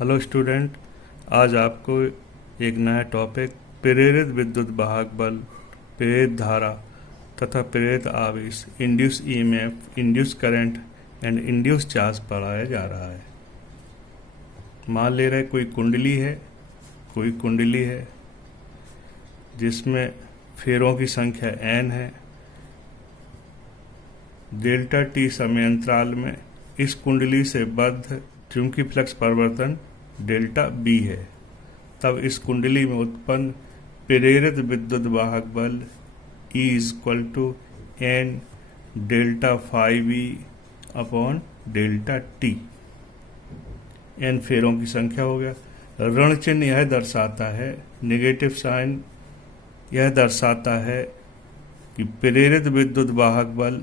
Hello student, आज आपको एक नया टॉपिक प्रेरित विद्युत वाहक बल, प्रेरित धारा तथा प्रेरित आवेश, induce EMF, induce current and induce charge पढ़ाया जा रहा है। मान ले रहे कोई कुंडली है जिसमें फेरों की संख्या n है। डेल्टा टी समय अंतराल में इस कुंडली से बद्ध चुंबकीय फ्लक्स परिवर्तन डेल्टा बी है। तब इस कुंडली में उत्पन्न प्रेरित विद्युत वाहक बल E = n delta phi B upon delta T. n फेरों की संख्या हो गया। ऋण चिन्ह यह दर्शाता है, नेगेटिव साइन यह दर्शाता है कि प्रेरित विद्युत वाहक बल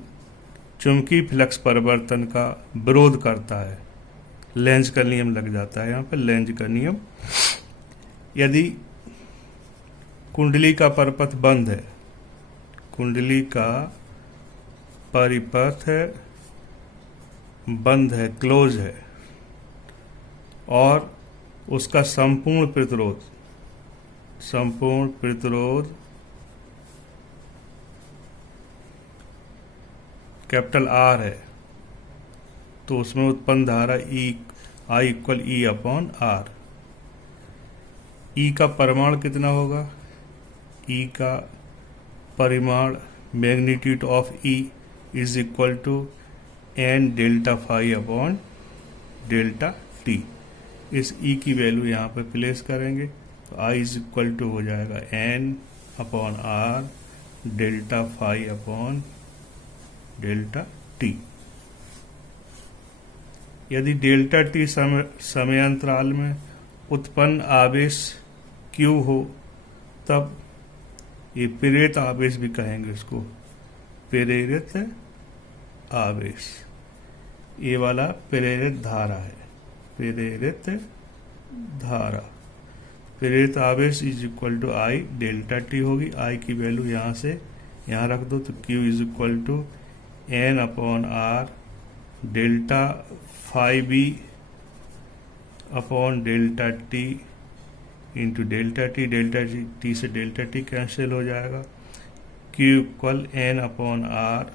चुंबकीय फ्लक्स परिवर्तन का विरोध करता है। लेंज का नियम लग जाता है यहाँ पर, लेंज का नियम। यदि कुंडली का परिपथ बंद है, कुंडली का परिपथ बंद है, क्लोज है, और उसका संपूर्ण प्रतिरोध कैपिटल R है, तो उसमें उत्पन्न धारा I = E अपॉन R। E का परिमाण कितना होगा? E का परिमाण, magnitude of E = n delta phi upon delta T. इस E की वैल्यू यहाँ पर प्लेस करेंगे तो I = हो जाएगा n upon R delta phi upon delta T. यदि डेल्टा टी समय अंतराल में उत्पन्न आवेश Q हो, तब ये प्रेरित आवेश भी कहेंगे इसको, प्रेरित आवेश। ये वाला प्रेरित धारा है, प्रेरित धारा। प्रेरित आवेश = I डेल्टा टी होगी। I की वैल्यू यहाँ से यहाँ रख दो तो Q = n upon R delta phi B upon delta T into delta T से डेल्टा टी कैंसिल हो जाएगा। Q = n upon R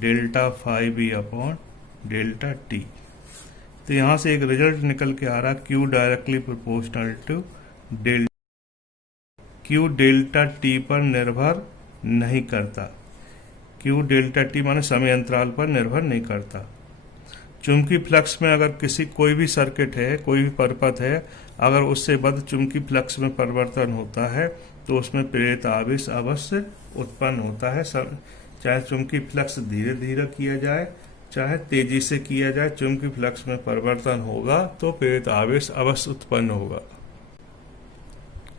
delta phi B upon delta T. तो यहाँ से एक रिजल्ट निकल के आ रहा, Q directly proportional to Q delta T पर निर्भर नहीं करता। Q डेल्टा टी माने समय अंतराल पर निर्भर नहीं करता। चुंबकीय फ्लक्स में अगर कोई भी सर्किट है, कोई भी परिपथ है, अगर उससे बद्ध चुंबकीय फ्लक्स में परिवर्तन होता है तो उसमें प्रेरित आवेश अवश्य उत्पन्न होता है। चाहे चुंबकीय फ्लक्स धीरे धीरे किया जाए, चाहे तेजी से किया जाए, चुंबकीय फ्लक्स में परिवर्तन होगा तो प्रेरित आवेश अवश्य उत्पन्न होगा।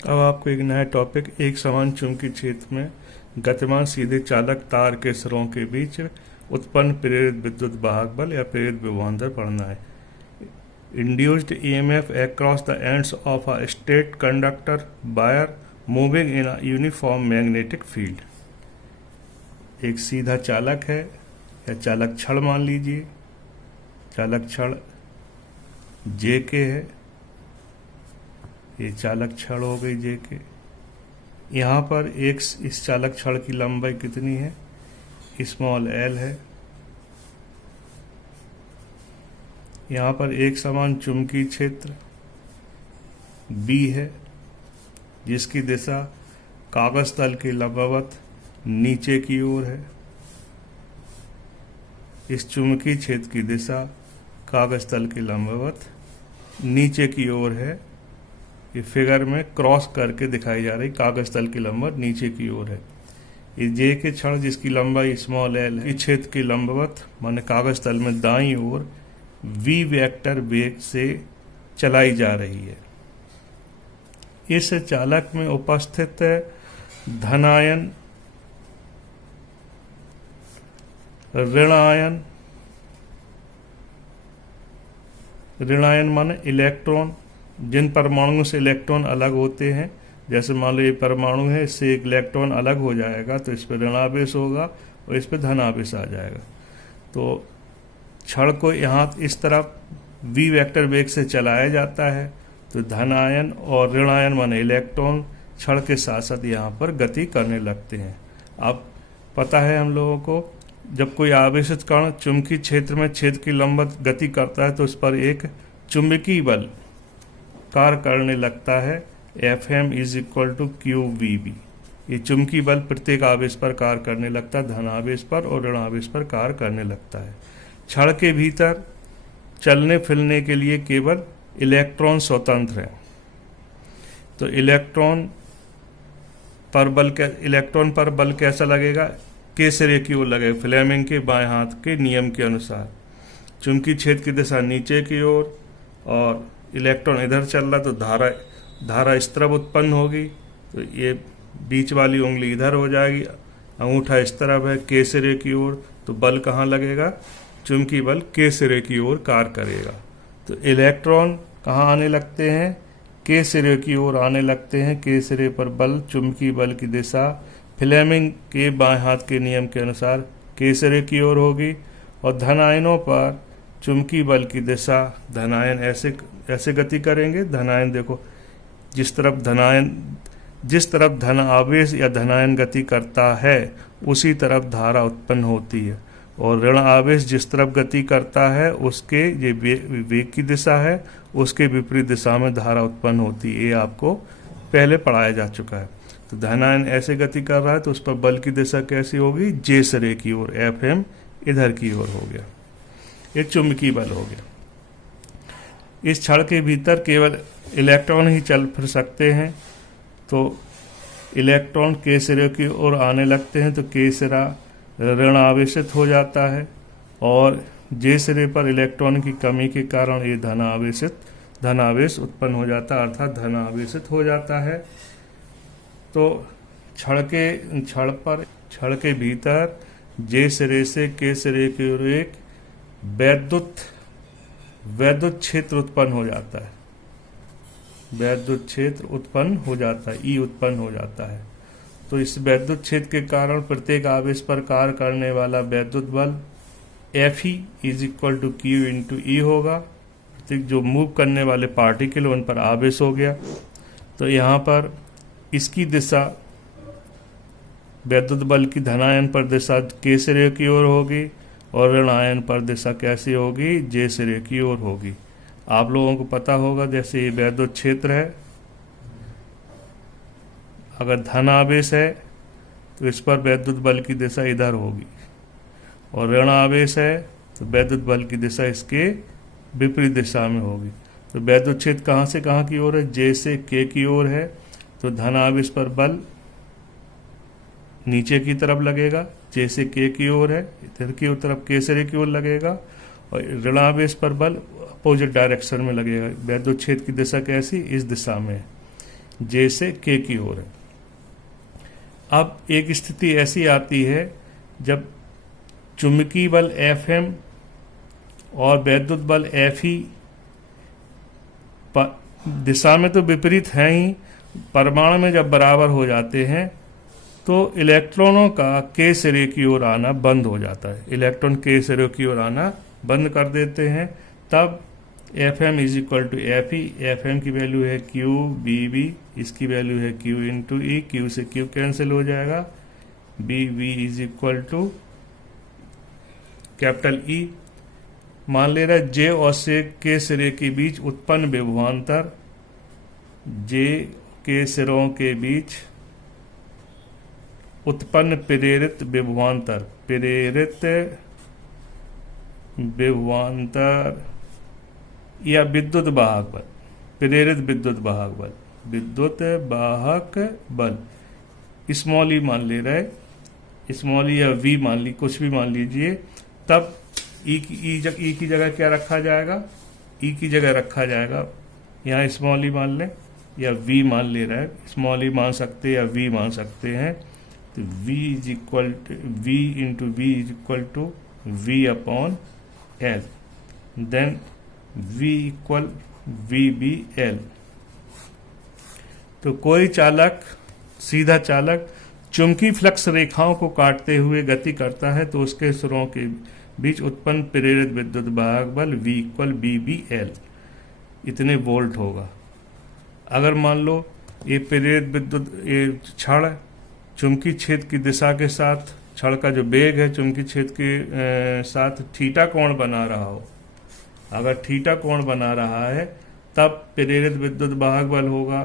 अब आपको एक नया टॉपिक, एक समान चुंबकीय क्षेत्र में गतिमान सीधे चालक तार के सिरों के बीच उत्पन्न प्रेरित विद्युत वाहक बल या प्रेरित विभवांतर पढ़ना है। Induced EMF across the ends of a straight conductor wire moving in a uniform magnetic field. एक सीधा चालक है या चालक छड़ मान लीजिए, चालक छड़ JK है, ये चालक छड़ हो गई JK। यहाँ पर इस चालक छड़ की लंबाई कितनी है? स्मॉल l है। यहाँ पर एक समान चुंबकीय क्षेत्र B है, जिसकी दिशा कागज तल के लंबवत नीचे की ओर है। इस चुंबकीय क्षेत्र की दिशा कागज तल के लंबवत नीचे की ओर है। ये फिगर में क्रॉस करके दिखाई जा रही, कागज तल की लंबवत नीचे की ओर है। ये JK छड़ जिसकी लंबाई स्मॉल l है, इस क्षेत्र की लंबवत माने कागज तल में दाईं ओर V वेक्टर वेग से चलाई जा रही है। इस चालक में उपस्थित धनायन, ऋणायन माने इलेक्ट्रॉन, जिन परमाणुओं से इलेक्ट्रॉन अलग होते हैं, जैसे मान लो ये परमाणु है, इससे एक इलेक्ट्रॉन अलग हो जाएगा तो इस पर ऋणावेश होगा और इस पर धनावेश आ जाएगा। तो छड़ को यहाँ इस तरफ v वेक्टर वेग से चलाया जाता है, तो धन आयन और ऋण आयन माने इलेक्ट्रॉन क्षण के साथ साथ यहाँ पर गति करने लगते हैं। अब पता है हम लोगों को, जब कोई आवेशित कण चुंबकीय क्षेत्र में छेद की लंबवत गति करता है तो उस पर एक चुंबकीय बल कार्य करने लगता है, Fm is equal to QVB। ये चुंबकीय बल प्रत्येक आवेश पर कार्य करने लगता है, धन आवेश पर और ऋण आवेश पर कार्य करने लगता है। क्षण के भीतर चलने फिरने के लिए केवल इलेक्ट्रॉन स्वतंत्र हैं। तो इलेक्ट्रॉन पर बल कैसा लगेगा? के सिरे की ओर लगेगा, फ्लेमिंग के बाएं हाथ के नियम के अनुसार। चुंबकीय क्षेत्र की दिशा नीचे की ओर और इलेक्ट्रॉन इधर चल रहा, तो धारा इस तरफ उत्पन्न होगी, तो ये बीच वाली उंगली इधर हो जाएगी, अंगूठा इस तरफ है के सिरे की ओर, तो बल कहाँ लगेगा? चुंबकीय बल के सिरे की ओर कार्य करेगा। तो इलेक्ट्रॉन कहाँ आने लगते हैं? के सिरे की ओर आने लगते हैं। के सिरे पर बल, चुंबकीय बल की दिशा फ्लेमिंग के बाएं हाथ के नियम के अनुसार के सिरे की ओर होगी, और धन आयनों पर चुंबकीय बल की दिशा, धन आयन ऐसे गति करेंगे। धन आयन देखो, जिस तरफ धन आवेश या धन आयन गति करता है उसी तरफ धारा उत्पन्न होती है, और ऋण आवेश जिस तरफ गति करता है उसके ये वेग की दिशा है, उसके विपरीत दिशा में धारा उत्पन्न होती है। ये आपको पहले पढ़ाया जा चुका है। तो धन आयन ऐसे गति कर रहा है तो उस पर बल की दिशा कैसी होगी? जे सिरे की ओर, Fm इधर की ओर हो गया, ये चुंबकीय बल हो गया। इस क्षण के भीतर केवल इलेक्ट्रॉन ही चल फिर सकते हैं, तो इलेक्ट्रॉन के सिरे की ओर आने लगते हैं, तो के सिरा ऋण आवेशित हो जाता है, और जे सिरे पर इलेक्ट्रॉन की कमी के कारण ये धन आवेश उत्पन्न हो जाता है, अर्थात धन आवेशित हो जाता है। तो क्षण के भीतर जे सिरे से के सिरे की ओर एक वैद्युत क्षेत्र उत्पन्न हो जाता है, वैद्युत क्षेत्र उत्पन्न हो जाता है, ई उत्पन्न हो जाता है। तो इस वैद्युत क्षेत्र के कारण प्रत्येक आवेश पर कार्य करने वाला वैद्युत बल Fe is equal to Q into E होगा। प्रत्येक जो मूव करने वाले पार्टिकल उन पर आवेश हो गया, तो यहाँ पर इसकी दिशा वैद्युत बल की धनायन पर दिशा के सिरे की ओर होगी, और ऋण आयन पर दिशा कैसी होगी? जे सिरे की ओर होगी। आप लोगों को पता होगा, जैसे ये वैद्युत क्षेत्र है, अगर धन आवेश है तो इस पर वैद्युत बल की दिशा इधर होगी, और ऋण आवेश है तो वैद्युत बल की दिशा इसके विपरीत दिशा में होगी। तो वैद्युत क्षेत्र कहाँ से कहाँ की ओर है? जे से के की ओर है, तो धन आवेश पर बल नीचे की तरफ लगेगा, जे से के की ओर है, इधर की तरफ के सिरे की ओर लगेगा, और ऋण आवेश पर बल अपोजिट डायरेक्शन में लगेगा। वैद्युत क्षेत्र की दिशा कैसी? इस दिशा में, जे से के की ओर है। अब एक स्थिति ऐसी आती है जब चुंबकीय बल Fm और वैद्युत बल Fe दिशा में तो विपरीत हैं ही, परमाणु में जब बराबर हो जाते हैं तो इलेक्ट्रॉनों का के सिरे की ओर आना बंद हो जाता है। इलेक्ट्रॉन के सिरे की ओर आना बंद कर देते हैं, तब Fm is equal to Fe। Fm की वैल्यू है QBB, इसकी वैल्यू है Q इंटू ई, Q से Q कैंसिल हो जाएगा, BB is equal to capital E। मान ले रहा है J और से के सिरे के बीच उत्पन्न विभवांतर, J के सिरों के बीच उत्पन्न प्रेरित विभवांतर, या विद्युत वाहक बल, प्रेरित विद्युत वाहक बल, स्मॉल ई मान ले रहे, स्मॉल ई या वी मान ली, कुछ भी मान लीजिए। तब ई की जगह क्या रखा जाएगा? ई की जगह रखा जाएगा, यहाँ स्मॉल ई मान लें या वी मान ले रहा है, स्मॉल ई मान सकते हैं या वी मान सकते हैं। तो v is equal to v into V is equal to v upon L, then v equal VBL। तो कोई चालक, सीधा चालक चुंबकीय फ्लक्स रेखाओं को काटते हुए गति करता है, तो उसके सिरों के बीच उत्पन्न प्रेरित विद्युत वाहक बल V इक्वल BBL, इतने वोल्ट होगा। अगर मान लो ये प्रेरित विद्युत ये क्षण चुंबकीय क्षेत्र की दिशा के साथ, क्षण का जो वेग है चुंबकीय क्षेत्र के साथ थीटा कोण बना रहा हो, अगर थीटा कोण बना रहा है तब प्रेरित विद्युत वाहक बल होगा,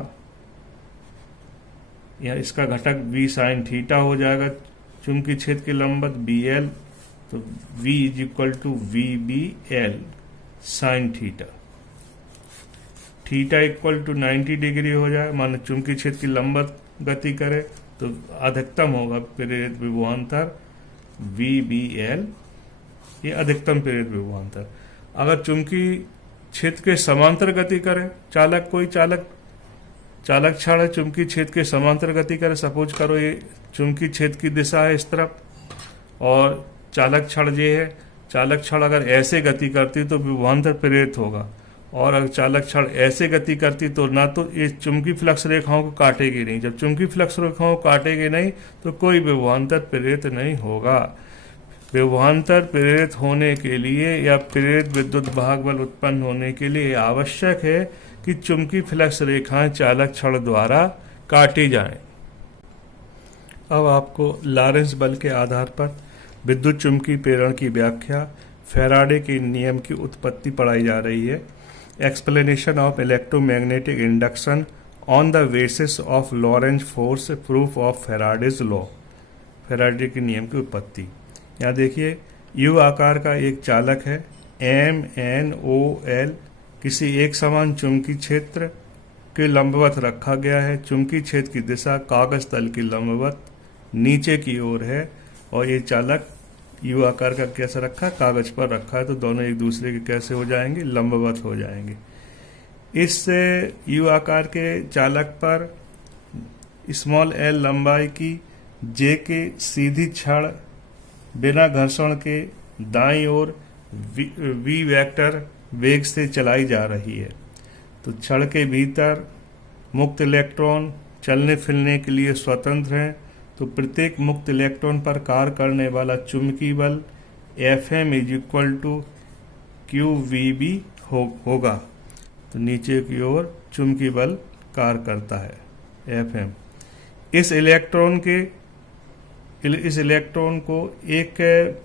या इसका घटक V साइन थीटा हो जाएगा, चुंबकीय क्षेत्र के लंबवत BL, तो V is equal to VBL sine theta. Theta equal to 90 degree हो जाए, मान चुंबकीय क्षेत्र की लंबवत गति करे तो अधिकतम होगा प्रेरित विभवांतर VBL, ये अधिकतम प्रेरित विभवांतर। अगर चुंबकीय क्षेत्र के समांतर गति करे, कोई चालक क्षण है चुंबकीय क्षेत्र के समांतर गति करे, सपोज करो ये चुंबकीय क्षेत्र की दिशा है इस तरफ और चालक क्षण ये है, चालक क्षण अगर ऐसे गति करती तो विभवांतर प्रेरित होगा, और अगर चालक क्षण ऐसे गति करती तो ना तो ये चुंबकीय फ्लक्स रेखाओं को काटेगी नहीं, जब चुंबकीय फ्लक्स रेखाओं को काटेगी नहीं तो कोई विभवांतर प्रेरित नहीं होगा। विभवांतर प्रेरित होने के लिए या प्रेरित विद्युत वाहक बल उत्पन्न होने के लिए आवश्यक है कि चुंबकीय फ्लक्स रेखाएं चालक क्षण द्वारा काटी जाएं। अब आपको लॉरेंस बल के आधार पर विद्युत चुंबकीय प्रेरण की व्याख्या, फैराडे के नियम की उत्पत्ति पढ़ाई जा रही है। Explanation of electromagnetic induction on the basis of Lawrence force, proof of Faraday's law, Faraday के नियम की उत्पत्ति। यहाँ देखिए यू आकार का एक चालक है MnOl, किसी एक समान चुंबकीय क्षेत्र के लंबवत रखा गया है। चुंबकीय क्षेत्र की दिशा कागज तल की लंबवत नीचे की ओर है, और ये चालक यू आकार का कैसा रखा, कागज पर रखा है, तो दोनों एक दूसरे के कैसे हो जाएंगे, लंबवत हो जाएंगे। इस यू आकार के चालक पर स्मॉल l लंबाई की J के सीधी क्षण बिना घर्षण के दाईं ओर V वेक्टर वेग से चलाई जा रही है। तो क्षण के भीतर मुक्त इलेक्ट्रॉन चलने फिरने के लिए स्वतंत्र हैं, तो प्रत्येक मुक्त इलेक्ट्रॉन पर कार्य करने वाला चुंबकीय बल Fm is equal to QVB होगा। तो नीचे की ओर चुंबकीय बल कार्य करता है Fm। इस इलेक्ट्रॉन को एक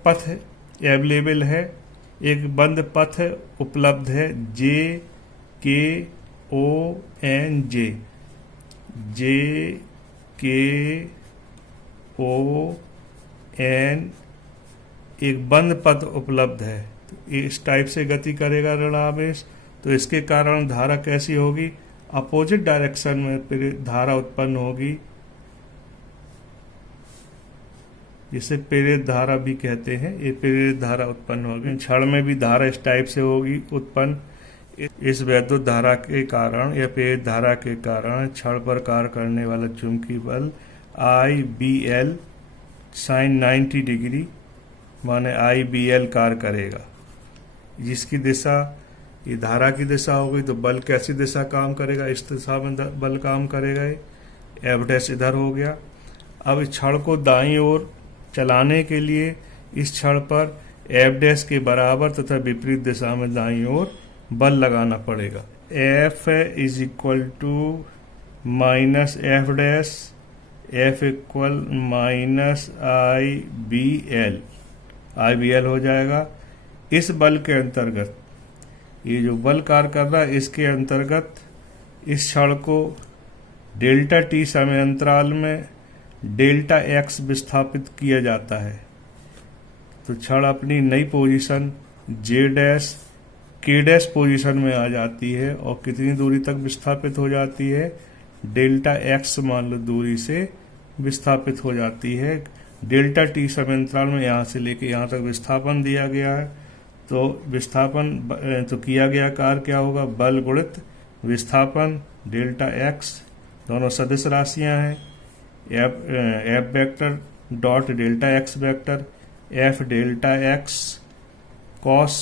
पथ अवेलेबल है, एक बंद पथ उपलब्ध है JKONJ, JKON एक बंद पथ उपलब्ध है। तो इस टाइप से गति करेगा ऋणावेश, तो इसके कारण धारा कैसी होगी, अपोजिट डायरेक्शन में धारा उत्पन्न होगी, जिसे प्रेरित धारा भी कहते हैं। ये प्रेरित धारा उत्पन्न होगी, क्षण में भी धारा इस टाइप से होगी उत्पन्न। इस वैद्युत धारा के कारण या प्रेरित धारा के कारण क्षण पर कार्य करने वाला चुंबकीय बल IBL साइन 90 डिग्री माने IBL कार्य करेगा, जिसकी दिशा ये धारा की दिशा होगी, तो बल कैसी दिशा काम करेगा, इस दिशा में बल काम करेगा। F डैश इधर हो गया। अब इस क्षण को दाईं ओर चलाने के लिए इस क्षण पर F डैश के बराबर तथा विपरीत दिशा में दाईं ओर बल लगाना पड़ेगा। F is equal to minus F dash, F equal minus IBL हो जाएगा। इस बल के अंतर्गत ये जो बल कार्य कर रहा है, इसके अंतर्गत इस क्षण को डेल्टा T समय अंतराल में डेल्टा X विस्थापित किया जाता है। तो क्षण अपनी नई position J dash K dash position में आ जाती है, और कितनी दूरी तक विस्थापित हो जाती है, डेल्टा X मान लो दूरी से विस्थापित हो जाती है। डेल्टा T समय अंतराल में यहाँ से लेके यहाँ तक विस्थापन दिया गया है। तो विस्थापन तो किया गया कार्य क्या होगा, बल गुणित विस्थापन डेल्टा X, दोनों सदिश राशियां हैं। F vector dot delta X vector, F delta X cos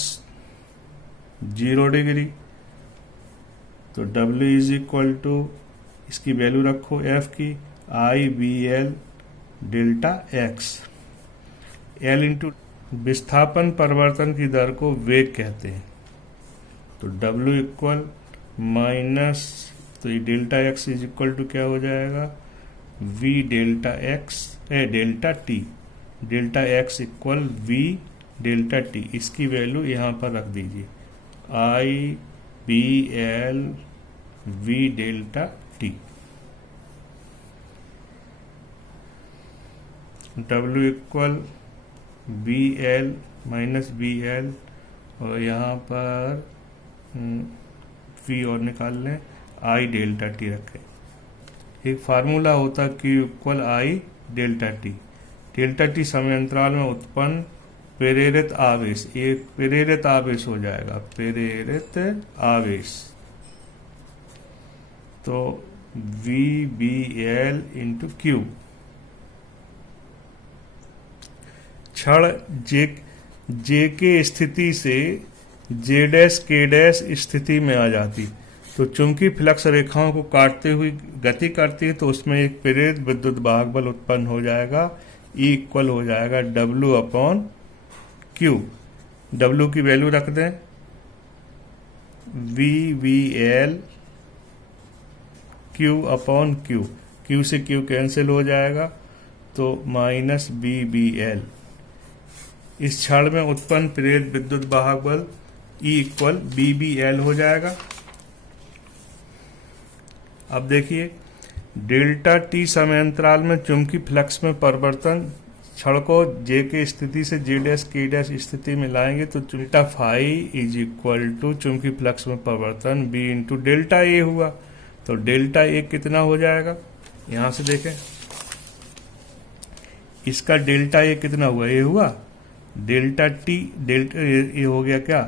0 degree, तो W इज इक्वल टू इसकी वैल्यू रखो F की IBL delta X, L into विस्थापन परिवर्तन की दर को वेग कहते हैं। तो W इक्वल माइनस, तो ये delta X is equal to क्या हो जाएगा, V delta X delta T, delta X equal V delta T. इसकी वैल्यू यहाँ पर रख दीजिए, I B L V delta T. W equal B L minus B L, और यहाँ पर V और निकाल लें, I डेल्टा टी रखें। एक फार्मूला होता Q equal I delta T. Delta T समय अंतराल में उत्पन्न प्रेरित आवेश, एक प्रेरित आवेश हो जाएगा, प्रेरित आवेश। तो V B L into Q. क्षण जे के स्थिति से जे डैश के डैश स्थिति में आ जाती, तो चुंबकीय फ्लक्स रेखाओं को काटते हुए गति करती है, तो उसमें एक प्रेरित विद्युत वाहक बल उत्पन्न हो जाएगा। E इक्वल हो जाएगा W अपॉन Q। W की वैल्यू रख दें, VL Q upon Q। Q से Q कैंसिल हो जाएगा, तो माइनस BL। इस क्षण में उत्पन्न प्रेरित विद्युत वाहक बल E इक्वल BL हो जाएगा। अब देखिए, डेल्टा टी समय अंतराल में चुंबकीय फ्लक्स में परिवर्तन क्षण को जे के स्थिति से जे डैश के डैश स्थिति में लाएंगे, तो delta phi is equal to चुंबकीय फ्लक्स में परिवर्तन B इंटू डेल्टा ए हुआ। तो डेल्टा ए कितना हो जाएगा, यहां से देखें, इसका डेल्टा ए कितना हुआ, ए हुआ, डेल्टा टी डेल्टा ये हो गया क्या,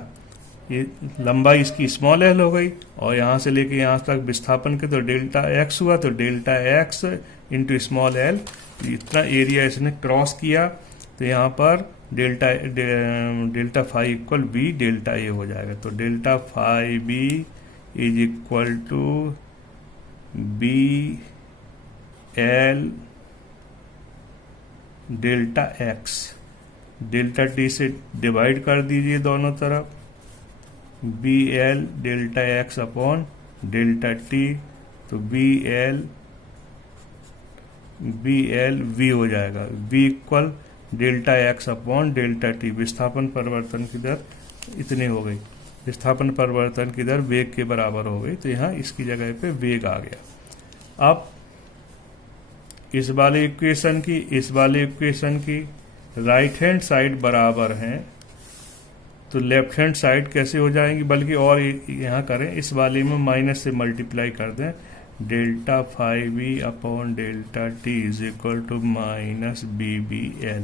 ये लंबाई इसकी स्मॉल एल हो गई, और यहाँ से लेके यहाँ तक विस्थापन के तो डेल्टा एक्स हुआ, तो delta X into small L, इतना एरिया इसने क्रॉस किया, तो यहाँ पर delta phi equal B delta A हो जाएगा। तो delta phi B is equal to B L delta X. Delta T से डिवाइड कर दीजिए दोनों तरफ, B L delta X upon delta T, तो बी एल वी हो जाएगा, V equal delta X upon delta T. विस्थापन परिवर्तन की दर इतनी हो गई, विस्थापन परिवर्तन की दर वेग के बराबर हो गई, तो यहाँ इसकी जगह पे वेग आ गया। अब इस वाले इक्वेशन की राइट हैंड साइड बराबर हैं, तो लेफ्ट हैंड साइड कैसे हो जाएंगी, बल्कि और यहाँ करें, इस वाले में माइनस से मल्टीप्लाई कर दें, delta phi B upon delta T is equal to minus BL।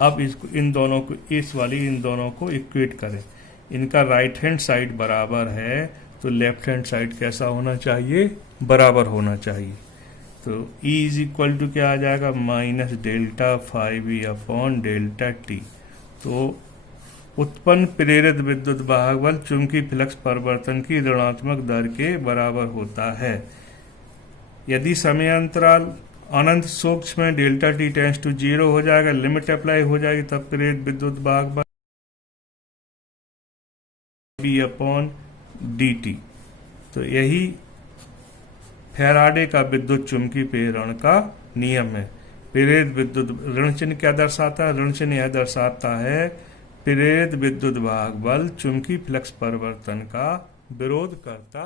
अब इसको इन दोनों को इक्वेट करें, इनका राइट हैंड साइड बराबर है, तो लेफ्ट हैंड साइड कैसा होना चाहिए, बराबर होना चाहिए। तो E इज इक्वल टू क्या आ जाएगा, minus delta phi B upon delta T. तो उत्पन्न प्रेरित विद्युत वाहक बल चुंबकीय फ्लक्स परिवर्तन की ऋणात्मक दर के बराबर होता है। यदि समय अंतराल अनंत सूक्ष्म में डेल्टा टी टेंस टू 0 हो जाएगा, लिमिट अप्लाई हो जाएगी, तब प्रेरित विद्युत वाहक बल B अपॉन dt। तो यही फैराडे का विद्युत चुंबकीय प्रेरण का नियम है। प्रेरित विद्युत ऋण चिन्ह क्या दर्शाता है, ऋण चिन्ह यह दर्शाता है प्रेरित विद्युत वाहक बल चुंबकीय फ्लक्स परिवर्तन का विरोध करता